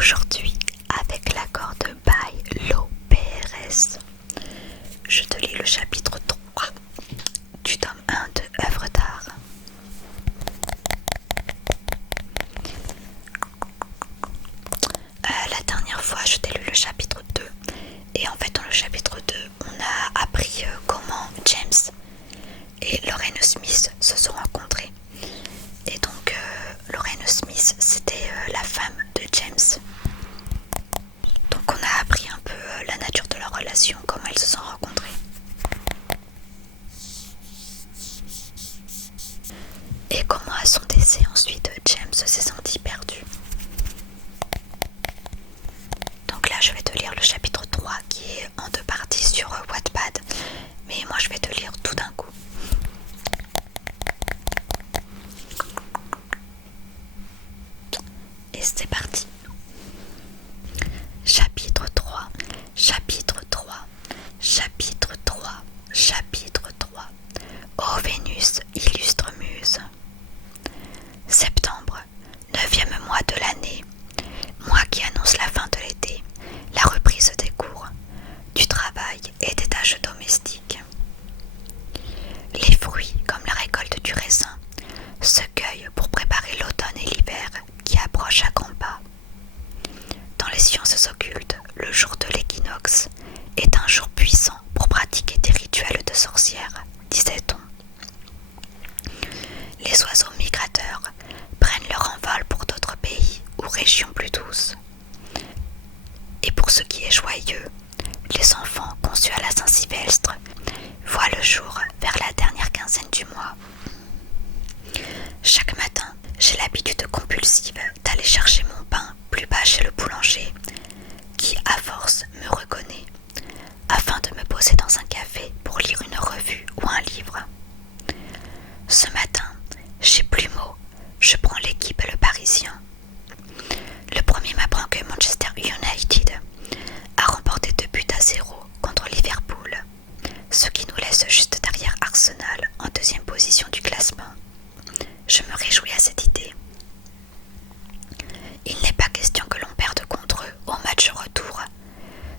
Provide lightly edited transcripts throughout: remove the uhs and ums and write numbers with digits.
Aujourd'hui, avec l'accord de By l'OPRS, je te lis le chapitre 3 du tome 1 de Œuvres d'art. La dernière fois, je t'ai lu le chapitre 2. Et en fait, dans le chapitre 2, on a appris comment James et Lorraine Smith se sont rencontrés. Et donc, Lorraine Smith, c'était la femme de James. Donc, on a appris un peu la nature de leur relation, comment ils se sont rencontrés. Et comment à son décès, ensuite, James s'est senti perdu. Donc là, je vais te lire le chapitre 3 qui est en 2 parties sur Wattpad. Mais moi, je vais te lire tout d'un coup. Et c'est parti. Chapitre 3, chapitre 3, chapitre 3, chapitre 3. Ô Vénus, illustre muse. Septembre, 9e mois de l'année, mois qui annonce la fin de l'été, la reprise des cours, du travail et des tâches domestiques. Les fruits, comme la récolte du raisin, se cueillent pour préparer l'automne et l'hiver qui approchent à grands pas. Dans les sciences occultes, le jour de l'équinoxe est un jour puissant pour pratiquer des rituels de sorcières, disait-on. Les oiseaux migrateurs prennent leur envol pour d'autres pays ou régions plus douces. Et pour ce qui est joyeux, les enfants conçus à la Saint-Sylvestre voient le jour vers la dernière quinzaine du mois. Chaque matin, j'ai l'habitude compulsive d'aller chercher mon pain plus bas chez le boulanger, qui à force me reconnaît, afin de me poser dans un café pour lire une revue ou un livre. Ce matin, chez Plumeau, je prends l'équipe et le Parisien. Le premier m'apprend que Manchester United a remporté 2-0 contre Liverpool, ce qui nous laisse juste derrière Arsenal en 2e position du classement. Je me réjouis à cette idée. Il n'est pas question que l'on perde contre eux au match retour.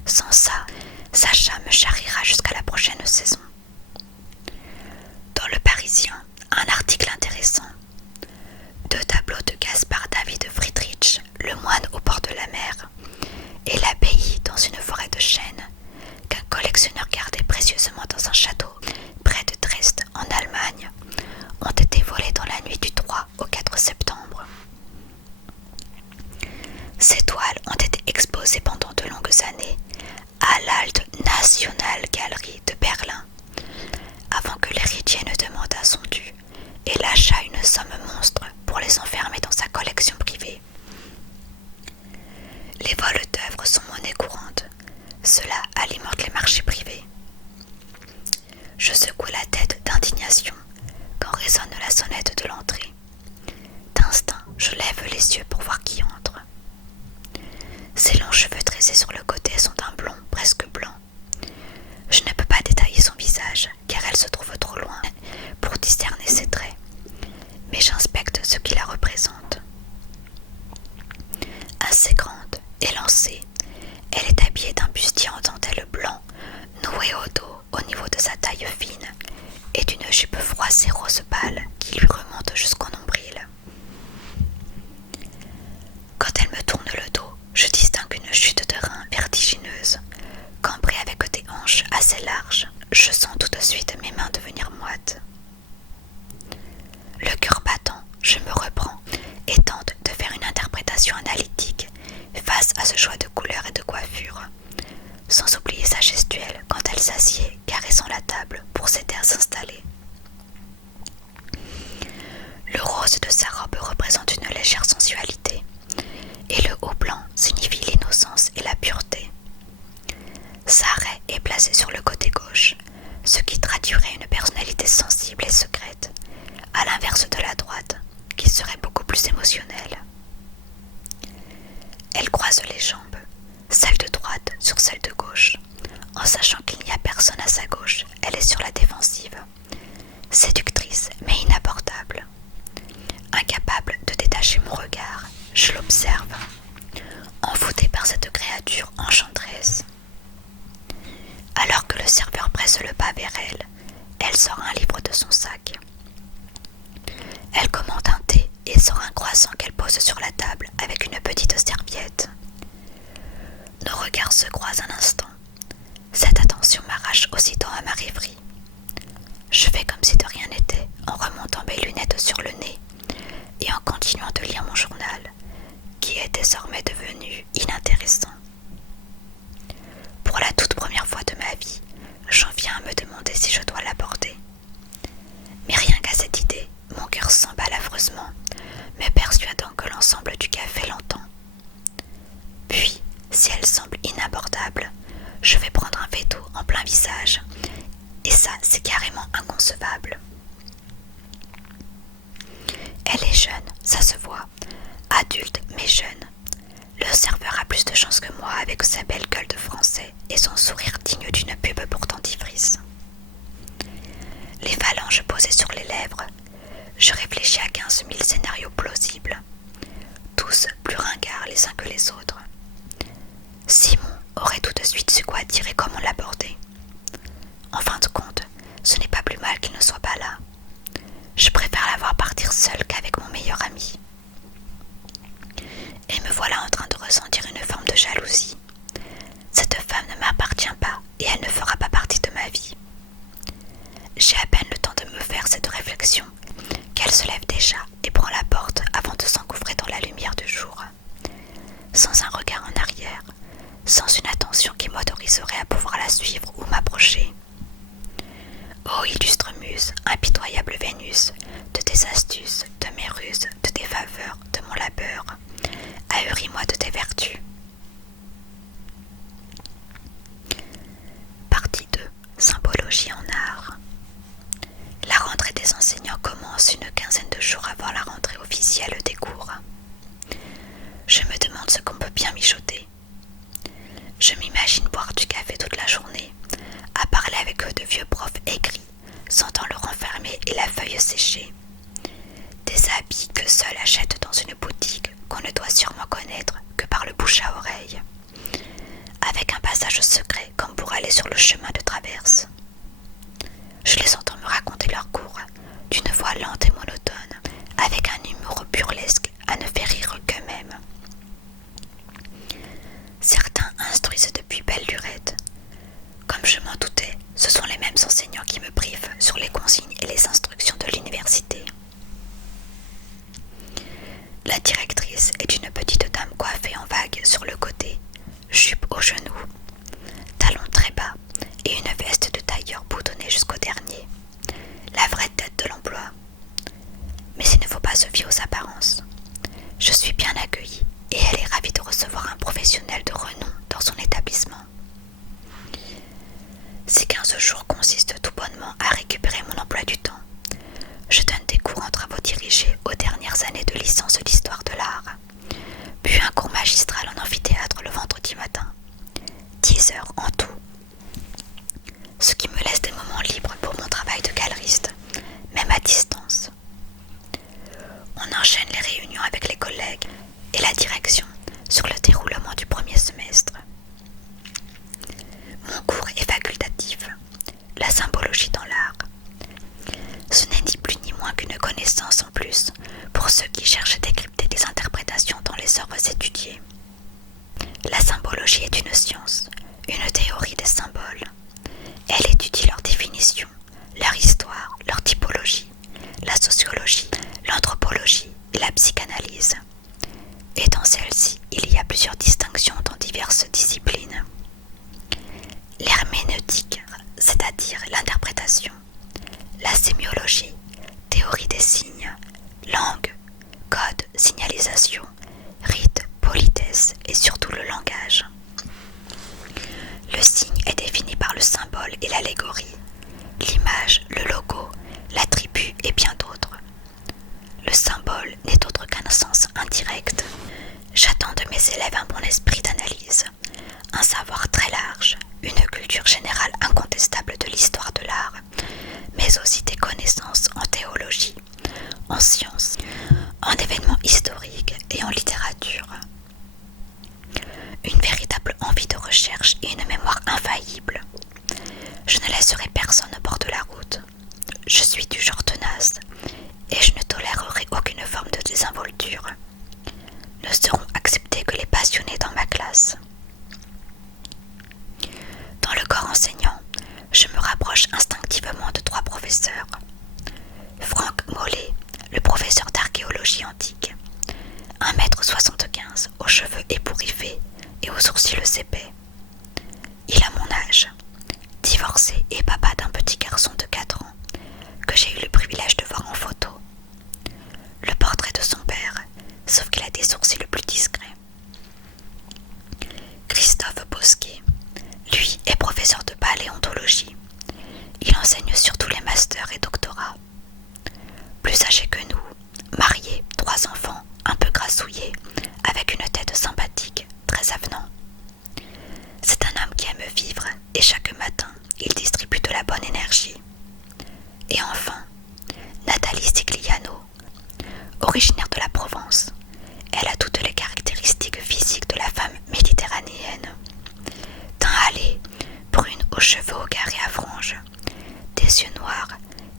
Sans ça, Sacha me charriera jusqu'à la prochaine saison. Dans le Parisien, un article intéressant. 2 tableaux de Gaspard David Friedrich, le moine au bord de la mer, et l'abbaye dans une forêt de chênes, qu'un collectionneur gardait précieusement dans un château près de Dresde en Allemagne, ont été volés dans la nuit du 3 au 4 septembre. Ces toiles ont été exposées pendant de longues années à l'Alte National Gallery de Berlin, avant que l'héritier ne demandât son dû et lâchât une somme monstre pour les enfermer dans sa collection privée. Les vols d'œuvres sont monnaie courante. Cela alimente les marchés privés. Je secoue la tête d'indignation quand résonne la sonnette de l'entrée. D'instinct, je lève les yeux pour voir qui entre. Ses longs cheveux tressés sur le côté sont d'un blond presque blanc. Je ne peux pas détailler son visage, car elle se trouve trop loin pour discerner ses traits, mais j'inspecte ce qui la représente. Assez grande, élancée, elle est habillée d'un bustier en dentelle blanc, noué au dos au niveau de sa taille fine, et d'une jupe froissée rose pâle qui lui remonte jusqu'au nombril. Quand elle me tourne le dos, je distingue une chute de rein vertigineuse, cambrée avec des hanches assez larges. Je sens tout de suite mes mains devenir moites. Le cœur battant, je me reprends et tente de faire une interprétation analytique face à ce choix de couleurs et de coiffure, sans oublier sa gestuelle quand elle s'assied, caressant la table pour s'aider à s'installer. Le rose de sa robe représente une légère sensualité, et le haut blanc signifie l'innocence et la pureté. Sa raie est placée sur le côté gauche, ce qui traduirait une personnalité sensible et secrète, à l'inverse de la droite, qui serait beaucoup plus émotionnelle. Elle croise les jambes, celle de droite sur celle de gauche. En sachant qu'il n'y a personne à sa gauche, elle est sur la défensive. Séductrice mais inabordable. Incapable de détacher mon regard, je l'observe. En vers cette créature enchanteresse. Alors que le serveur presse le pas vers elle, elle sort un livre de son sac. Elle commande un thé et sort un croissant qu'elle pose sur la table avec une petite serviette. Nos regards se croisent un instant. Cette attention m'arrache aussitôt à ma rêverie. Je fais comme si de rien n'était en remontant mes lunettes sur le nez et en continuant de lire mon journal, qui est désormais devenu inintéressant. Pour la toute première fois de ma vie, j'en viens à me demander si je dois l'aborder. Mais rien qu'à cette idée, mon cœur s'emballe affreusement, me persuadant que l'ensemble du café l'entend. Puis, si elle semble inabordable, je vais prendre un veto en plein visage, et ça, c'est carrément inconcevable. Elle est jeune, ça se voit, adulte mais jeune. Le serveur a plus de chance que moi avec sa belle gueule de français et son sourire digne d'une pub pour dentifrice. Les phalanges posées sur les lèvres, je réfléchis à 15 000 scénarios plausibles, tous plus ringards les uns que les autres. Simon aurait tout de suite su quoi dire et comment l'aborder. En fin de compte, ce n'est pas plus mal qu'il ne soit pas là. Je préfère la voir partir seule qu'avec mon meilleur ami. Et me voilà en train de ressentir une forme de jalousie. Cette femme ne m'appartient pas et elle ne fera pas partie de ma vie. J'ai à peine le temps de me faire cette réflexion qu'elle se lève déjà et prend la porte avant de s'engouffrer dans la lumière du jour. Sans un regard en arrière, sans une attention qui m'autoriserait à pouvoir la suivre ou m'approcher. Ô illustre muse, impitoyable Vénus, de tes astuces, de mes ruses, de tes faveurs, de mon labeur, ahuris-moi de tes vertus. Partie 2. Symbologie en art. La rentrée des enseignants commence une quinzaine de jours avant la rentrée officielle des cours. Je me demande ce qu'on peut bien mijoter. Je m'imagine boire du café toute la journée, à parler avec eux de vieux profs aigris, sentant le renfermé et la feuille séchée. Des habits que seul achète dans une boutique qu'on ne doit sûrement connaître que par le bouche à oreille, avec un passage secret comme pour aller sur le chemin de traverse. Je les entends me raconter leur cours d'une voix lente et monotone, avec un humour burlesque à ne faire rire qu'eux-mêmes. Certains instruisent depuis belle lurette. Comme je m'en doutais, ce sont les mêmes enseignants qui me brifent sur les consignes et les instructions de l'université. La directrice est une petite dame coiffée en vague sur le côté, jupe aux genoux, talons très bas et une veste de tailleur boutonnée jusqu'au dernier. La vraie tête de l'emploi. Mais il ne faut pas se fier aux apparences. Je suis bien accueillie et elle est ravie de recevoir un professionnel de renom dans son établissement. Ces 15 jours consistent tout bonnement à récupérer mon emploi du temps. Je donne des cours en travaux dirigés aux dernières années de licence d'histoire de l'art, puis un cours magistral en amphithéâtre le vendredi matin. 10 heures en tout. Ce qui me laisse des moments libres pour mon travail de galeriste, même à distance. On enchaîne les réunions avec les collègues et la direction sur le déroulement du premier semestre. Mon cours est facultatif, la symbologie dans l'art. Ce n'est ni plus ni moins qu'une connaissance en plus pour ceux qui cherchent à décrypter des interprétations dans les œuvres étudiées. La symbologie est une science, une théorie des symboles. Elle étudie leur définition, leur histoire, leur typologie, la sociologie, l'anthropologie et la psychanalyse. Et dans celle-ci, il y a plusieurs distinctions dans diverses disciplines. L'herméneutique, c'est-à-dire l'interprétation, la sémiologie, théorie des signes, langue, code, signalisation, rite, politesse et surtout le langage. Le signe est défini par le symbole et l'allégorie, l'image, le logo, l'attribut et bien d'autres. Le symbole n'est autre qu'un sens indirect. J'attends de mes élèves un bon esprit d'analyse, un savoir très large, une culture générale incontestable de l'histoire de l'art, mais aussi des connaissances en théologie, en sciences, en événements historiques et en littérature. une véritable envie de recherche et une mémoire infaillible. Je ne laisserai personne au bord de la route. Je suis du genre tenace et je ne tolérerai aucune forme de désinvolture. Ne seront acceptés que les passionnés dans ma classe. Dans le corps enseignant, je me rapproche instinctivement de 3 professeurs. Franck Mollet, le professeur d'archéologie antique, 1,75 m, aux cheveux ébouriffés et aux sourcils épais. Il a mon âge, divorcé et papa d'un petit garçon de 4 ans, que j'ai eu le privilège de voir en photo. Le portrait de son père, sauf qu'il a des sourcils plus discrets. Christophe Bosquet, lui, est professeur de paléontologie. Il enseigne surtout les masters et doctorats. Plus âgé que nous, marié, 3 enfants, un peu grassouillé, avec une tête sympathique, très avenant. C'est un homme qui aime vivre et chaque matin, il distribue de la bonne énergie. Et enfin, Nathalie Stigliano, originaire de la Provence. Elle a toutes les caractéristiques physiques de la femme méditerranéenne. Teint hâlé, brune aux cheveux au carré à franges, des yeux noirs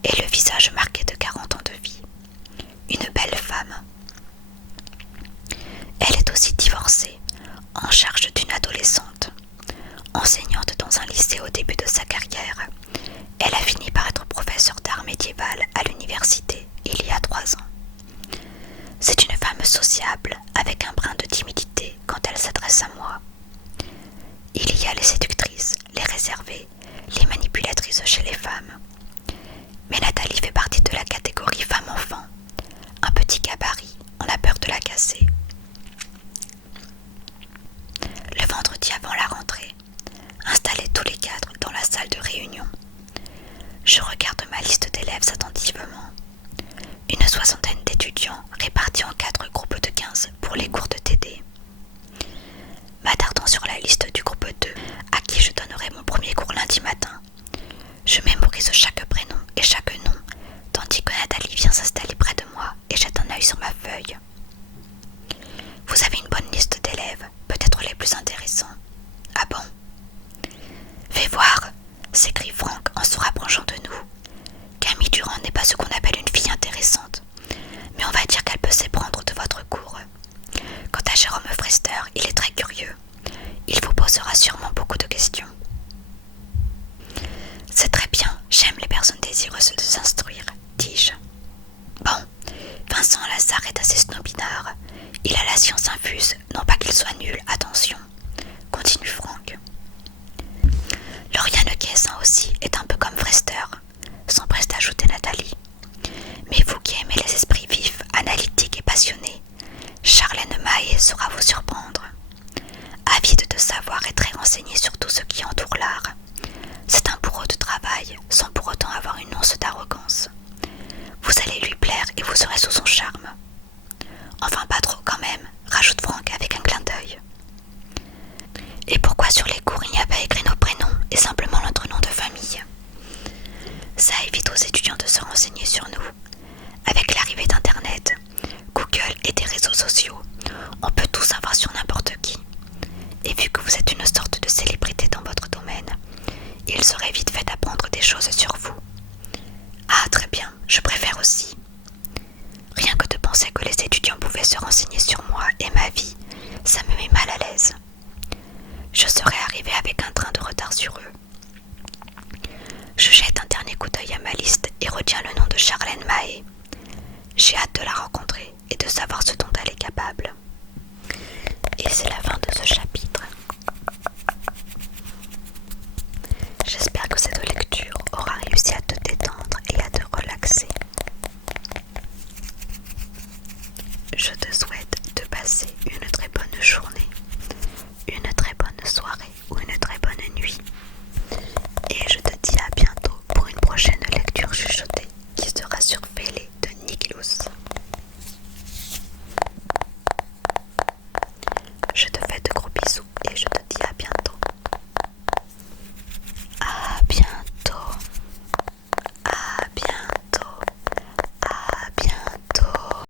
et le visage marqué de 40 ans de vie. Une belle femme. Elle est aussi divorcée, en charge d'une adolescente. Enseignante dans un lycée au début de sa carrière, elle a fini par être professeure d'art médiéval à l'université il y a 3 ans. C'est une femme sociable, avec un brin de timidité quand elle s'adresse à moi. Il y a les séductrices, les réservées, les manipulatrices chez les femmes. Mais Nathalie fait partie de la catégorie femme-enfant. Un petit gabarit, on a peur de la casser. Le vendredi avant la rentrée, installés tous les 4 dans la salle de réunion, je regarde ma liste d'élèves attentivement. Une 60aine d'étudiants répartis en 4 groupes de 15 pour les cours de TD. M'attardant sur la liste du groupe 2, à qui je donnerai mon premier cours lundi matin, je mémorise chaque prénom et chaque nom, tandis que Nathalie vient s'installer près de moi et jette un œil sur ma feuille. Vous avez une bonne liste d'élèves, peut-être les plus intéressants. Ah bon? Fais voir, s'écrie Franck en se rapprochant de nous. Camille Durand n'est pas ce qu'on appelle une fille intéressante, mais on va dire qu'elle peut s'éprendre de votre cours. Quant à Jérôme Frester, il est très curieux. Il vous posera sûrement beaucoup de questions. C'est très bien, j'aime les personnes désireuses de s'instruire, dis-je. Bon, Vincent Lazare est assez snobinard. Il a la science infuse, non pas qu'il soit nul, attention, continue Franck. Lauriane Guessin aussi est un peu comme Frester, s'empresse d'ajouter Nathalie. Mais vous qui aimez les esprits vifs, analytiques et passionnés, Charlène Mahé saura vous surprendre. Avide de savoir et très renseignée sur tout ce qui entoure l'art, c'est un bourreau de travail, sans pour autant avoir une once d'arrogance. Vous allez lui plaire et vous serez sous son charme. Enfin pas trop quand même, rajoute Franck avec un clin d'œil. Et pourquoi sur les cours il n'y a pas écrit nos prénoms et simplement notre nom de famille? Ça évite aux étudiants de se renseigner sur nous. Avec l'arrivée d'Internet, Google et des réseaux sociaux, on peut tout savoir sur n'importe qui. Et vu que vous êtes une sorte de célébrité dans votre domaine, il serait vite fait d'apprendre des choses sur vous. Ah, très bien, je préfère aussi. Rien que de penser que les étudiants pouvaient se renseigner sur moi et ma vie, ça me met mal à l'aise. Je serais arrivée avec un train de retard sur eux. Je jette un dernier coup d'œil à ma liste et retiens le nom de Charlène Mahé. J'ai hâte de la rencontrer et de savoir ce dont elle est capable. Et c'est la fin de ce chapitre. J'espère que cette lecture aura réussi à te détendre et à te relaxer. Je te souhaite de passer une très bonne journée, une